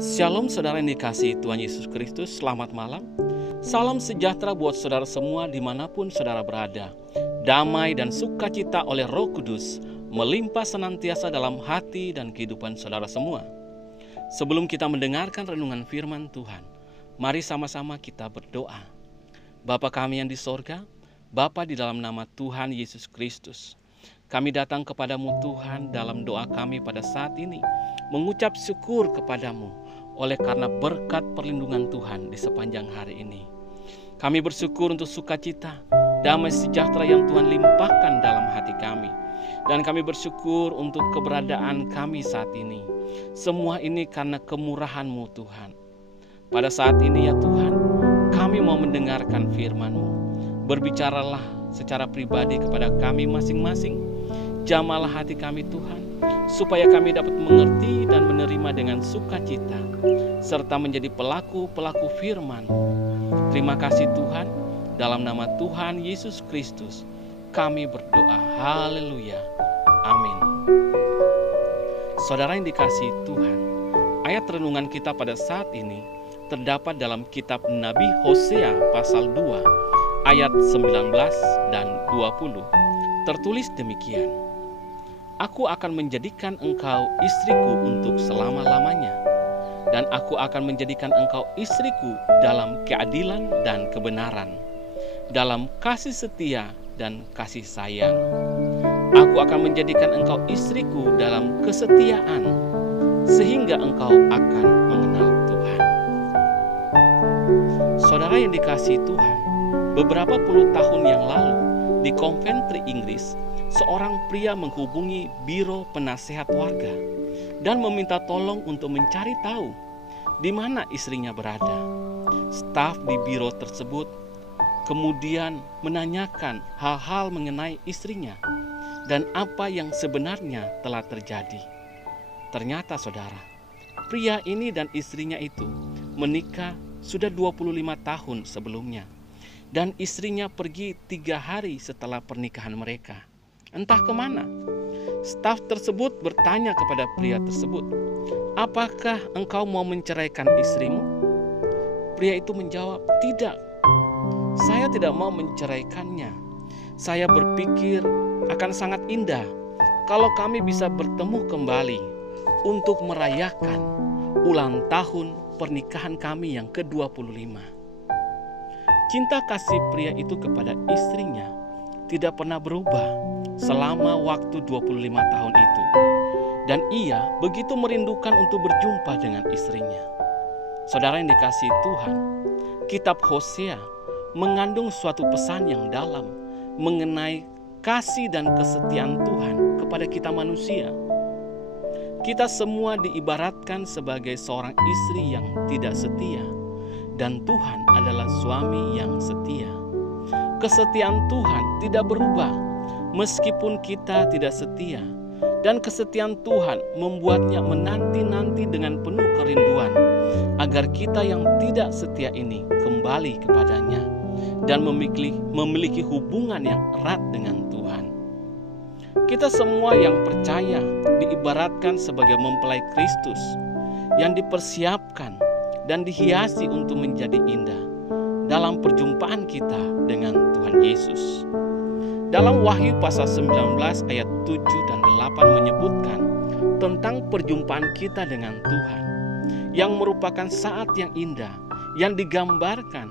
Shalom saudara yang dikasihi Tuhan Yesus Kristus, selamat malam. Salam sejahtera buat saudara semua dimanapun saudara berada. Damai dan sukacita oleh Roh Kudus melimpah senantiasa dalam hati dan kehidupan saudara semua. Sebelum kita mendengarkan renungan firman Tuhan, mari sama-sama kita berdoa. Bapa kami yang di sorga, Bapa di dalam nama Tuhan Yesus Kristus, kami datang kepadamu Tuhan dalam doa kami pada saat ini, mengucap syukur kepadamu oleh karena berkat perlindungan Tuhan di sepanjang hari ini. Kami bersyukur untuk sukacita, damai sejahtera yang Tuhan limpahkan dalam hati kami. Dan kami bersyukur untuk keberadaan kami saat ini. Semua ini karena kemurahan-Mu Tuhan. Pada saat ini ya Tuhan, kami mau mendengarkan firman-Mu. Berbicaralah secara pribadi kepada kami masing-masing. Jamalah hati kami Tuhan, supaya kami dapat mengerti dan menerima dengan sukacita, serta menjadi pelaku-pelaku firman. Terima kasih Tuhan, dalam nama Tuhan Yesus Kristus, kami berdoa. Haleluya. Amin. Saudara yang dikasihi Tuhan, ayat renungan kita pada saat ini terdapat dalam kitab Nabi Hosea pasal 2, ayat 19 dan 20. Tertulis demikian. Aku akan menjadikan engkau istriku untuk selama-lamanya, dan aku akan menjadikan engkau istriku dalam keadilan dan kebenaran, dalam kasih setia dan kasih sayang. Aku akan menjadikan engkau istriku dalam kesetiaan, sehingga engkau akan mengenal Tuhan. Saudara yang dikasihi Tuhan, beberapa puluh tahun yang lalu di Coventry, Inggris, seorang pria menghubungi Biro Penasehat Warga dan meminta tolong untuk mencari tahu di mana istrinya berada. Staf di biro tersebut kemudian menanyakan hal-hal mengenai istrinya dan apa yang sebenarnya telah terjadi. Ternyata saudara, pria ini dan istrinya itu menikah sudah 25 tahun sebelumnya, dan istrinya pergi 3 hari setelah pernikahan mereka. Entah kemana. Staf tersebut bertanya kepada pria tersebut, "Apakah engkau mau menceraikan istrimu?" Pria itu menjawab, "Tidak, saya tidak mau menceraikannya. Saya berpikir akan sangat indah kalau kami bisa bertemu kembali untuk merayakan ulang tahun pernikahan kami yang ke-25. Cinta kasih pria itu kepada istrinya tidak pernah berubah selama waktu 25 tahun itu. Dan ia begitu merindukan untuk berjumpa dengan istrinya. Saudara yang dikasihi Tuhan, kitab Hosea mengandung suatu pesan yang dalam mengenai kasih dan kesetiaan Tuhan kepada kita manusia. Kita semua diibaratkan sebagai seorang istri yang tidak setia, dan Tuhan adalah suami yang setia. Kesetiaan Tuhan tidak berubah meskipun kita tidak setia, dan kesetiaan Tuhan membuatnya menanti-nanti dengan penuh kerinduan agar kita yang tidak setia ini kembali kepadanya dan memiliki hubungan yang erat dengan Tuhan. Kita semua yang percaya diibaratkan sebagai mempelai Kristus yang dipersiapkan dan dihiasi untuk menjadi indah dalam perjumpaan kita dengan Tuhan Yesus. Dalam Wahyu pasal 19 ayat 7 dan 8 menyebutkan tentang perjumpaan kita dengan Tuhan, yang merupakan saat yang indah, yang digambarkan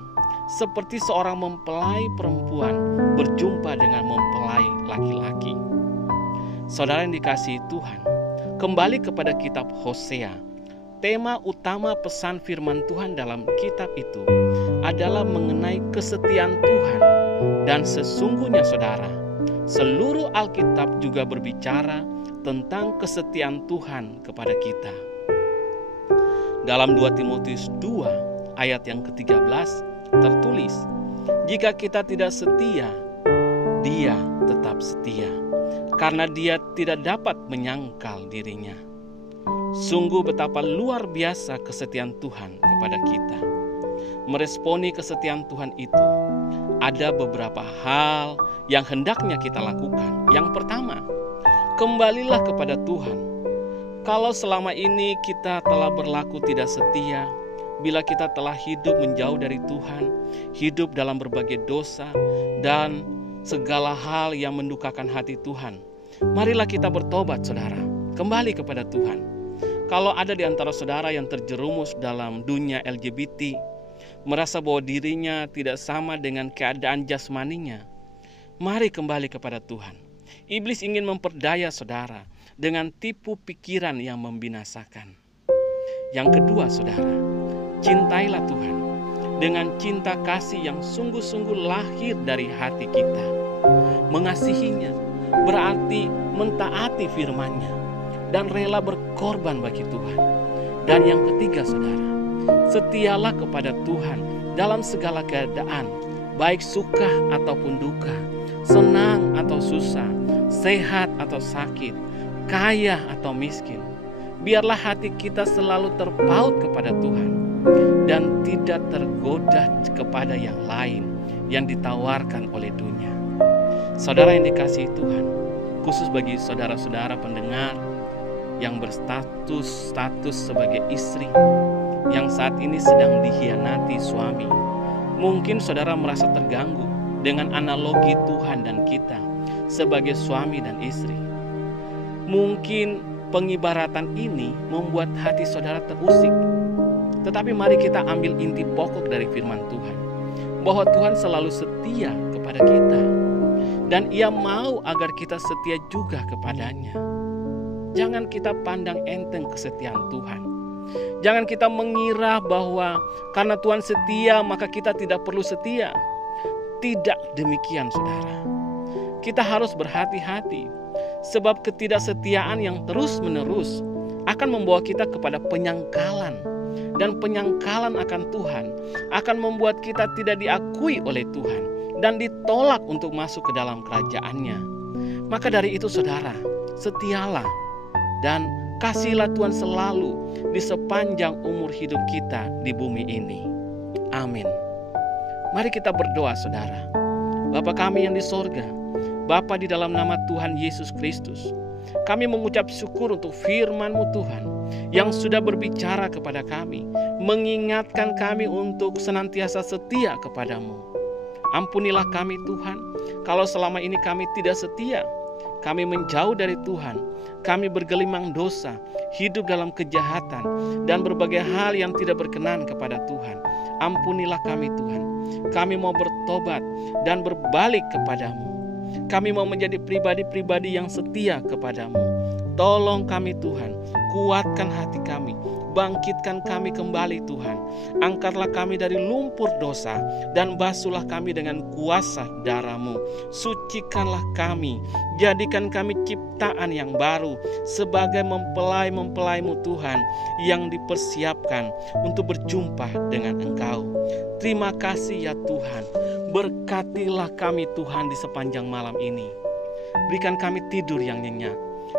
seperti seorang mempelai perempuan berjumpa dengan mempelai laki-laki. Saudara yang dikasihi Tuhan, kembali kepada kitab Hosea. Tema utama pesan firman Tuhan dalam kitab itu adalah mengenai kesetiaan Tuhan. Dan sesungguhnya saudara, seluruh Alkitab juga berbicara tentang kesetiaan Tuhan kepada kita. Dalam 2 Timotius 2 ayat yang ke-13 tertulis, "Jika kita tidak setia, Dia tetap setia, karena Dia tidak dapat menyangkal dirinya." Sungguh betapa luar biasa kesetiaan Tuhan kepada kita. Meresponi kesetiaan Tuhan itu, ada beberapa hal yang hendaknya kita lakukan. Yang pertama, kembalilah kepada Tuhan. Kalau selama ini kita telah berlaku tidak setia, bila kita telah hidup menjauh dari Tuhan, hidup dalam berbagai dosa dan segala hal yang mendukakan hati Tuhan, marilah kita bertobat, saudara, kembali kepada Tuhan. Kalau ada di antara saudara yang terjerumus dalam dunia LGBT, merasa bahwa dirinya tidak sama dengan keadaan jasmaninya, mari kembali kepada Tuhan. Iblis ingin memperdaya saudara dengan tipu pikiran yang membinasakan. Yang kedua, saudara, cintailah Tuhan dengan cinta kasih yang sungguh-sungguh lahir dari hati kita. Mengasihinya berarti mentaati firman-Nya dan rela berkorban bagi Tuhan. Dan yang ketiga, saudara, setialah kepada Tuhan dalam segala keadaan, baik suka ataupun duka, senang atau susah, sehat atau sakit, kaya atau miskin. Biarlah hati kita selalu terpaut kepada Tuhan dan tidak tergoda kepada yang lain yang ditawarkan oleh dunia. Saudara yang dikasihi Tuhan, khusus bagi saudara-saudara pendengar yang berstatus sebagai istri yang saat ini sedang dikhianati suami, mungkin saudara merasa terganggu dengan analogi Tuhan dan kita sebagai suami dan istri. Mungkin pengibaratan ini membuat hati saudara terusik. Tetapi mari kita ambil inti pokok dari firman Tuhan, bahwa Tuhan selalu setia kepada kita dan Ia mau agar kita setia juga kepadanya. Jangan kita pandang enteng kesetiaan Tuhan. Jangan kita mengira bahwa karena Tuhan setia maka kita tidak perlu setia. Tidak demikian, saudara. Kita harus berhati-hati, sebab ketidaksetiaan yang terus-menerus akan membawa kita kepada penyangkalan. Dan penyangkalan akan Tuhan akan membuat kita tidak diakui oleh Tuhan dan ditolak untuk masuk ke dalam kerajaan-Nya. Maka dari itu, saudara, setialah dan kasihlah Tuhan selalu di sepanjang umur hidup kita di bumi ini. Amin. Mari kita berdoa, saudara. Bapa kami yang di sorga, Bapa, di dalam nama Tuhan Yesus Kristus, kami mengucap syukur untuk firman-Mu Tuhan yang sudah berbicara kepada kami, mengingatkan kami untuk senantiasa setia kepada-Mu. Ampunilah kami Tuhan, kalau selama ini kami tidak setia, kami menjauh dari Tuhan, kami bergelimang dosa, hidup dalam kejahatan, dan berbagai hal yang tidak berkenan kepada Tuhan. Ampunilah kami Tuhan, kami mau bertobat dan berbalik kepada-Mu. Kami mau menjadi pribadi-pribadi yang setia kepada-Mu. Tolong kami Tuhan, kuatkan hati kami, bangkitkan kami kembali Tuhan. Angkatlah kami dari lumpur dosa dan basuhlah kami dengan kuasa darah-Mu. Sucikanlah kami, jadikan kami ciptaan yang baru sebagai mempelai-mempelai-Mu Tuhan yang dipersiapkan untuk berjumpa dengan Engkau. Terima kasih ya Tuhan. Berkatilah kami Tuhan di sepanjang malam ini. Berikan kami tidur yang nyenyak.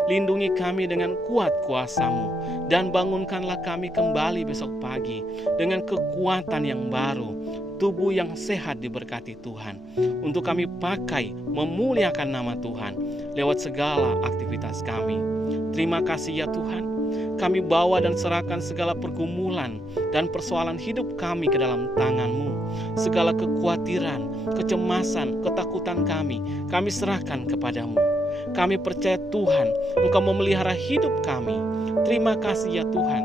Lindungi kami dengan kuat kuasa-Mu. Dan bangunkanlah kami kembali besok pagi dengan kekuatan yang baru. Tubuh yang sehat diberkati Tuhan. Untuk kami pakai memuliakan nama Tuhan lewat segala aktivitas kami. Terima kasih ya Tuhan. Kami bawa dan serahkan segala pergumulan dan persoalan hidup kami ke dalam tangan-Mu. Segala kekhawatiran, kecemasan, ketakutan kami serahkan kepada-Mu. Kami percaya Tuhan, Engkau memelihara hidup kami. Terima kasih ya Tuhan.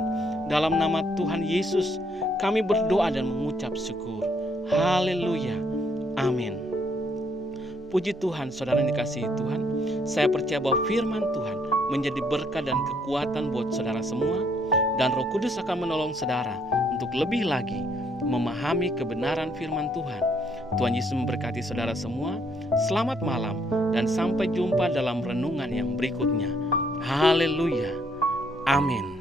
Dalam nama Tuhan Yesus, kami berdoa dan mengucap syukur. Haleluya. Amin. Puji Tuhan, saudara yang dikasihi Tuhan. Saya percaya bahwa firman Tuhan menjadi berkat dan kekuatan buat saudara semua. Dan Roh Kudus akan menolong saudara untuk lebih lagi memahami kebenaran firman Tuhan. Tuhan Yesus memberkati saudara semua. Selamat malam dan sampai jumpa dalam renungan yang berikutnya. Haleluya. Amin.